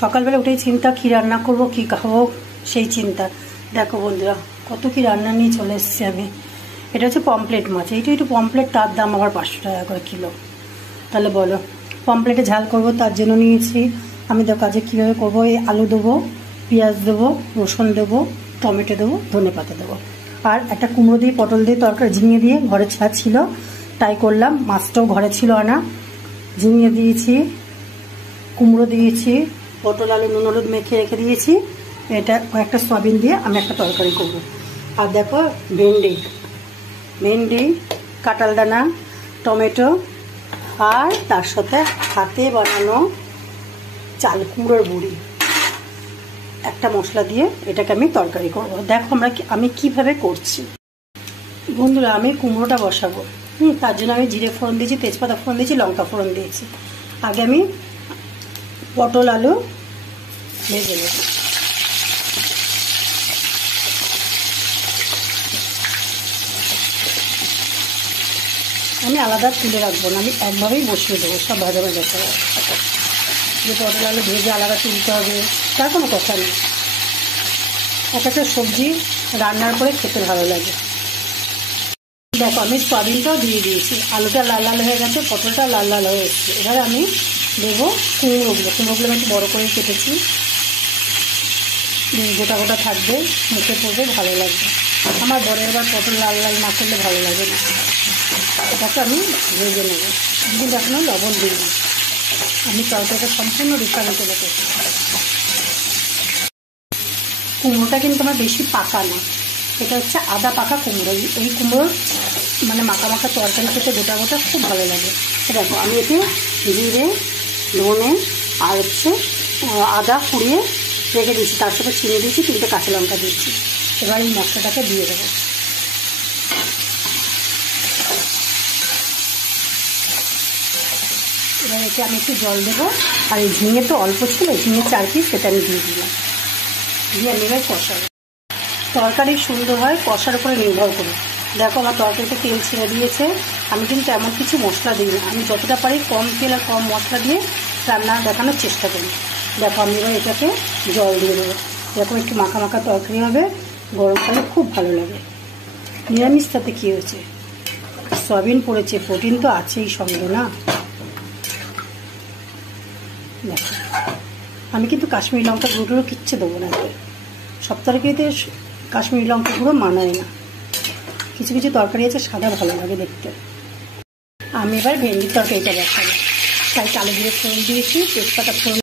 সকালবেলা উঠেই চিন্তা কি রান্না করব, কি খাবো সেই চিন্তা। দেখো বন্ধুরা কত কি রান্না নিয়ে চলে এসেছি আমি। এটা হচ্ছে পমপ্লেট মাছ। এইটা একটু পমপ্লেট, তার দাম আবার 500 টাকা করে কিলো। তাহলে বলো, পমপ্লেটে ঝাল করব, তার জন্য নিয়েছি আমি। দেখো কাজে কীভাবে করবো, এই আলু দেবো, পেঁয়াজ দেবো, রসুন দেবো, টমেটো দেবো, ধনে পাতা দেবো, আর একটা কুমড়ো দিয়ে পটল দিয়ে তরকারি ঝিঙে দিয়ে ঘরে ছাড় ছিল তাই করলাম। মাছটাও ঘরে ছিল আনা, ঝিঙে দিয়েছি, কুমড়ো দিয়েছি, পটল আলু নুন হলুদ মেখে রেখে দিয়েছি। এটা কয়েকটা সয়াবিন দিয়ে আমি একটা তরকারি করব। আর দেখো ভেন্ডি, কাঁঠাল দানা, টমেটো, আর তার সাথে হাতে বানানো চাল কুমড়োর বড়ি, একটা মশলা দিয়ে এটাকে আমি তরকারি করব। দেখো আমি কিভাবে করছি। বন্ধুরা আমি কুমড়োটা বসাবো, তার জন্য আমি জিরে ফোড়ন দিয়েছি, তেজপাতা ফোড়ন দিয়েছি, লঙ্কা ফোড়ন দিয়েছি। আগে আমি পটল আলু ভেজে নেব। আমি আলাদা তুলে রাখবো না, আমি একভাবেই বসিয়ে দেবো সব ভাজা ভাজা করে। যে পটল আলু ভেজে আলাদা তুলতে হবে তার কোনো কথা নেই। একটা সবজি রান্নার পরে খেতে ভালো লাগে। দেখো আমি সয়াবিনটাও দিয়ে দিয়েছি, আলুটা লাল লাল হয়ে গেছে, পটলটা লাল লাল হয়ে এসেছে। এবারে আমি দেবো কুমড়োগুলো আমি একটু বড়ো করে কেটেছি। গোটা গোটা থাকবে, মুখে পড়বে, ভালো লাগবে। আমার বড় এবার পটল লাল লাল না করলে ভালো লাগে না। এটাকে আমি ভেজে নেবো, কিন্তু এখনও লবণ দিইনি। আমি তরকারিটা সম্পূর্ণ রিফাইন তেলে করছি। কুমড়োটা কিন্তু আমার বেশি পাকা না, এটা হচ্ছে আদা পাকা কুমড়ো। এই কুমড়োর মানে মাখা মাখা তরকারি খেতে গোটা গোটা খুব ভালো লাগে। দেখো আমি এতে জিরে, ধনে আর আদা কুড়িয়ে রেখে দিয়েছি, তার সাথে চিনি দিয়েছি, 3টে কাঁচা লঙ্কা দিয়েছি। এবার এই মশলাটাকে দিয়ে দেবো। এবার এতে আমি একটু জল দেবো, আর এই ঝিঙে তো অল্প ছিল, ঝিঙে 4 পিস সেটা আমি দিয়ে দিলাম। দিয়ে আমি এবার কষাবো। তরকারি সুন্দর হয় কষার উপরে নির্ভর করে। দেখো আমার তরকারিতে তেল ছেড়ে দিয়েছে। আমি কিন্তু এমন কিছু মশলা দিই না, আমি যতটা পারি কম তেল আর কম মশলা দিয়ে রান্না দেখানোর চেষ্টা করি। দেখো আমি এবার এটাকে জল দিয়ে দেবো। এরকম একটু মাখা মাখা তরকারি হবে, গরমকালে খুব ভালো লাগে। নিরামিষ তাতে কী হয়েছে, সয়াবিন পড়েছে, প্রোটিন তো আছেই সঙ্গে না। দেখো আমি কিন্তু কাশ্মীরি লঙ্কা গুঁড়ো কিচ্ছু দেবো না, সব তরকারিতে কাশ্মীরি লঙ্কা গুঁড়ো মানায় না। কিছু কিছু তরকারি আছে সাদা ভালো লাগে দেখতে। আমি এবার ভেন্ডির তরকারিটা বসাবো, তাই কালো জিরে ফোড়ন দিয়েছি, তেজপাতা ফোড়ন